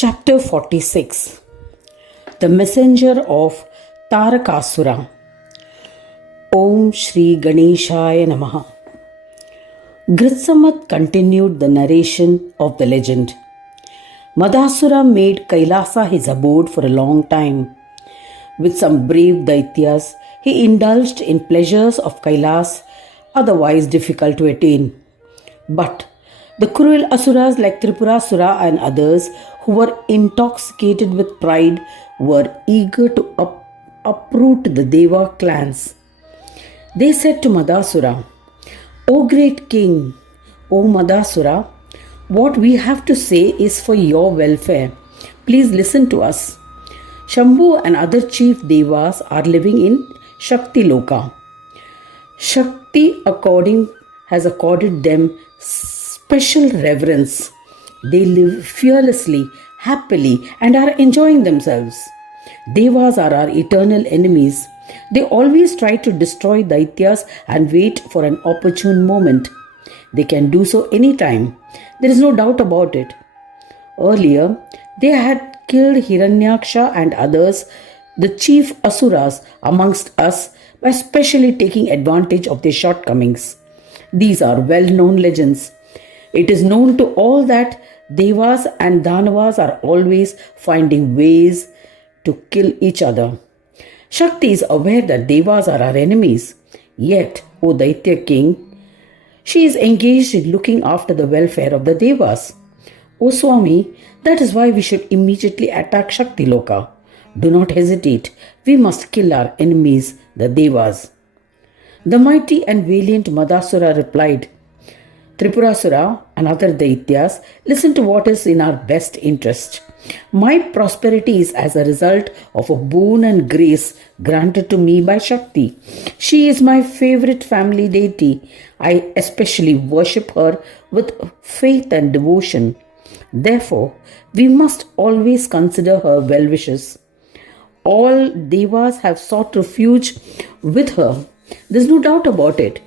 Chapter 46. The Messenger of Tarakasura. Om Shri Ganeshaya Namaha. Gritsamat continued the narration of the legend. Madasura made Kailasa his abode for a long time. With some brave Daityas, he indulged in pleasures of Kailas, otherwise difficult to attain. But the cruel Asuras like Tripurasura and others who were intoxicated with pride were eager to uproot the Deva clans. They said to Madasura, "O great king, O Madasura, what we have to say is for your welfare. Please listen to us. Shambhu and other chief Devas are living in Shakti Loka. Shakti has accorded them special reverence. They live fearlessly, happily, and are enjoying themselves. Devas are our eternal enemies. They always try to destroy Daityas and wait for an opportune moment. They can do so anytime. There is no doubt about it. Earlier, they had killed Hiranyaksha and others, the chief Asuras amongst us, by specially taking advantage of their shortcomings. These are well-known legends. It is known to all that Devas and Danavas are always finding ways to kill each other. Shakti is aware that Devas are our enemies. Yet, O Daitya king, she is engaged in looking after the welfare of the Devas. O Swami, that is why we should immediately attack Shakti Loka. Do not hesitate. We must kill our enemies, the Devas." The mighty and valiant Madasura replied, "Tripurasura and other Daityas, listen to what is in our best interest. My prosperity is as a result of a boon and grace granted to me by Shakti. She is my favorite family deity. I especially worship her with faith and devotion. Therefore, we must always consider her well wishes. All Devas have sought refuge with her. There's no doubt about it.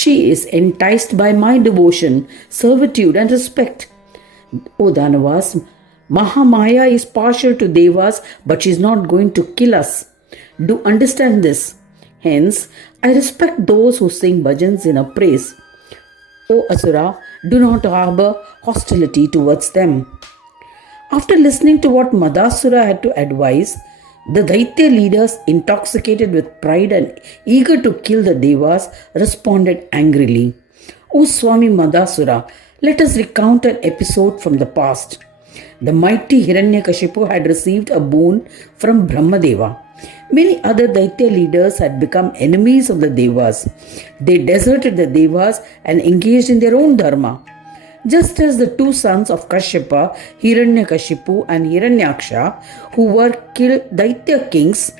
She is enticed by my devotion, servitude, and respect. O Danavas, Mahamaya is partial to Devas, but she is not going to kill us. Do understand this. Hence, I respect those who sing bhajans in her praise. O Asura, do not harbor hostility towards them." After listening to what Madasura had to advise, the Daitya leaders, intoxicated with pride and eager to kill the Devas, responded angrily. "O Swami Madasura, let us recount an episode from the past. The mighty Hiranyakashipu had received a boon from Brahmadeva. Many other Daitya leaders had become enemies of the Devas. They deserted the Devas and engaged in their own dharma. Just as the two sons of Kashyapa, Hiranyakashipu and Hiranyaksha, who were killed Daitya kings,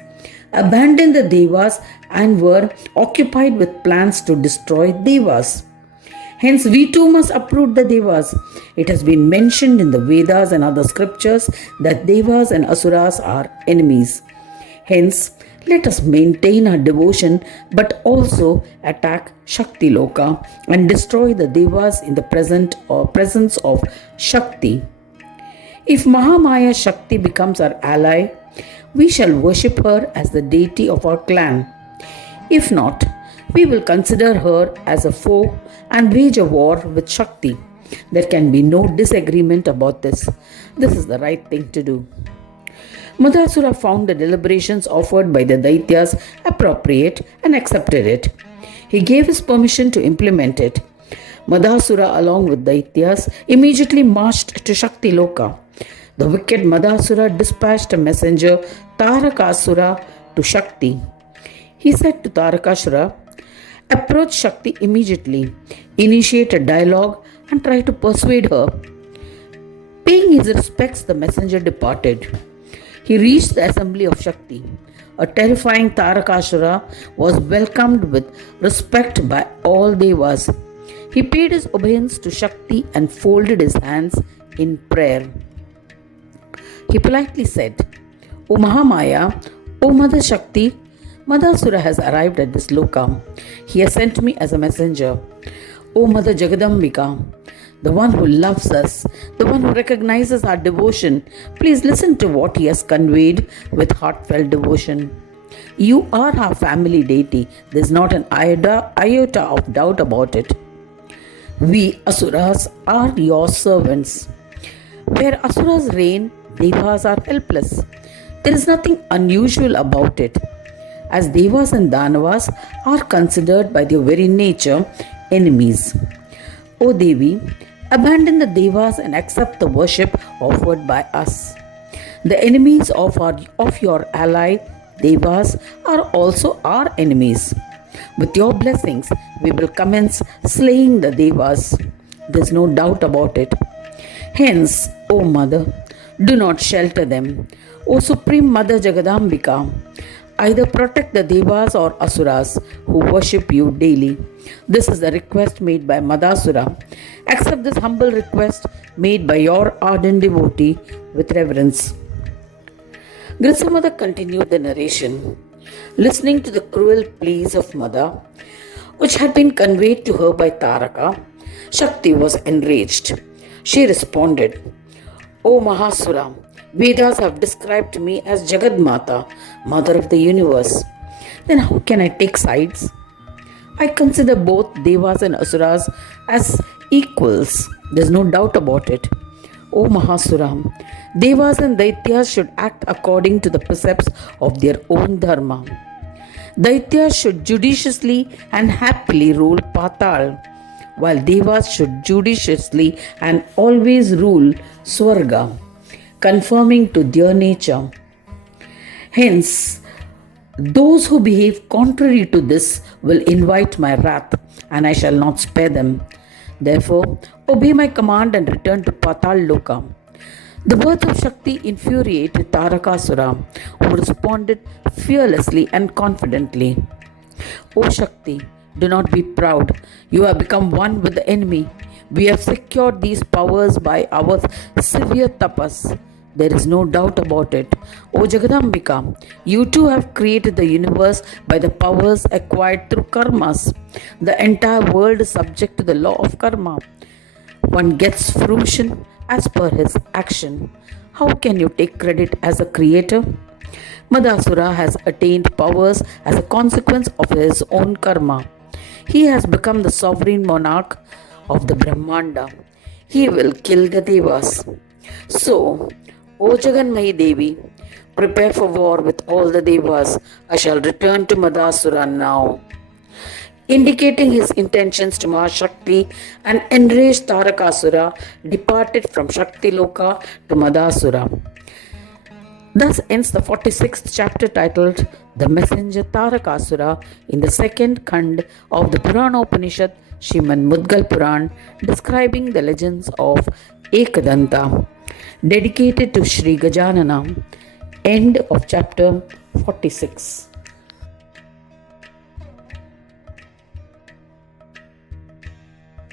abandoned the Devas and were occupied with plans to destroy Devas. Hence, we too must uproot the Devas. It has been mentioned in the Vedas and other scriptures that Devas and Asuras are enemies. Hence, let us maintain our devotion but also attack Shakti Loka and destroy the Devas in the presence of Shakti. If Mahamaya Shakti becomes our ally, we shall worship her as the deity of our clan. If not, we will consider her as a foe and wage a war with Shakti. There can be no disagreement about this. This is the right thing to do." Madasura found the deliberations offered by the Daityas appropriate and accepted it. He gave his permission to implement it. Madasura, along with Daityas, immediately marched to Shakti Loka. The wicked Madasura dispatched a messenger, Tarakasura, to Shakti. He said to Tarakasura, "Approach Shakti immediately, initiate a dialogue, and try to persuade her." Paying his respects, the messenger departed. He reached the assembly of Shakti. A terrifying Tarakasura was welcomed with respect by all Devas. He paid his obeisance to Shakti and folded his hands in prayer. He politely said, "O Mahamaya, O Mother Shakti, Madasura has arrived at this loka. He has sent me as a messenger. O Mother Jagadambika, the one who loves us, the one who recognizes our devotion. Please listen to what he has conveyed with heartfelt devotion. You are our family deity. There's not an iota of doubt about it. We Asuras are your servants. Where Asuras reign, Devas are helpless. There is nothing unusual about it, as Devas and Danavas are considered by their very nature enemies. O Devi, abandon the Devas and accept the worship offered by us. The enemies of your ally Devas are also our enemies. With your blessings, we will commence slaying the Devas. There's no doubt about it. Hence, O Mother, do not shelter them. O Supreme Mother Jagadambika, either protect the Devas or Asuras who worship you daily. This is the request made by Madasura. Accept this humble request made by your ardent devotee with reverence. Grisamada continued the narration. Listening to the cruel pleas of Mother, which had been conveyed to her by Taraka, Shakti was enraged. She responded, O Mahasura, Vedas have described me as Jagadmata, Mother of the universe. Then how can I take sides? I consider both Devas and Asuras as equals. There's no doubt about it. O Mahasura, Devas and Daityas should act according to the precepts of their own dharma. Daityas should judiciously and happily rule Patal, while Devas should judiciously and always rule Swarga, conforming to their nature. Hence, those who behave contrary to this will invite my wrath, and I shall not spare them. Therefore, obey my command and return to Patal Loka. The words of Shakti infuriated Tarakasura, who responded fearlessly and confidently. O Shakti, do not be proud. You have become one with the enemy. We have secured these powers by our severe tapas. There is no doubt about it. O Jagadambika, you too have created the universe by the powers acquired through karmas. The entire world is subject to the law of karma. One gets fruition as per his action. How can you take credit as a creator? Madasura has attained powers as a consequence of his own karma. He has become the sovereign monarch of the Brahmanda. He will kill the Devas. So, O Jaganmahi Devi, prepare for war with all the Devas. I shall return to Madasura now. Indicating his intentions to Mahashakti, an enraged Tarakasura departed from Shakti Loka to Madasura. Thus ends the 46th chapter titled The Messenger Tarakasura in the second Khand of the Purana Upanishad Srimad Mudgal Puran, describing the legends of Ekadanta, dedicated to Sri Gajanana. End of chapter 46.